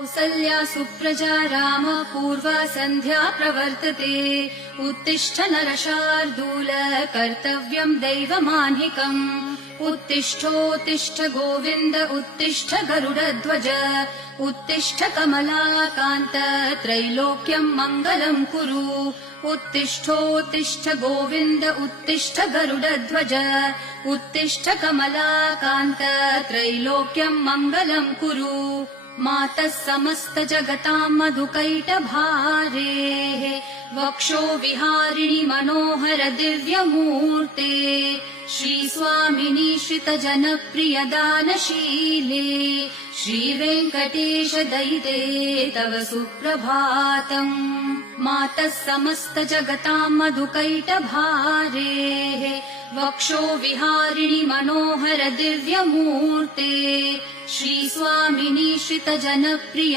कौसल्या सुप्रजा राम पूर्वा सन्ध्या प्रवर्तते उत्तिष्ठ नरशार्दूल कर्तव्यम् दैवमान्हिकम् उत्तिष्ठोत्तिष्ठ गोविन्द उत्तिष्ठ गरुडध्वज उत्तिष्ठ कमलाकान्त त्रैलोक्यम् मङ्गलम् कुरु उत्तिष्ठोत्तिष्ठ गोविन्द उत्तिष्ठ गरुडध्वज उत्तिष्ठ कमलाकान्त त्रैलोक्यम् मङ्गलम् कुरु मातः समस्त जगताम् मधुकैटभारेः वक्षो विहारिणि मनोहर दिव्यमूर्ते श्रीस्वामिनि श्रितजनप्रियदानशीले श्रीवेङ्कटेश दयिते तव सुप्रभातम् मातः समस्त जगताम् मधुकैटभारेः वक्षो विहारिणि मनोहर दिव्यमूर्ते श्रीस्वामिनि श्रितजनप्रिय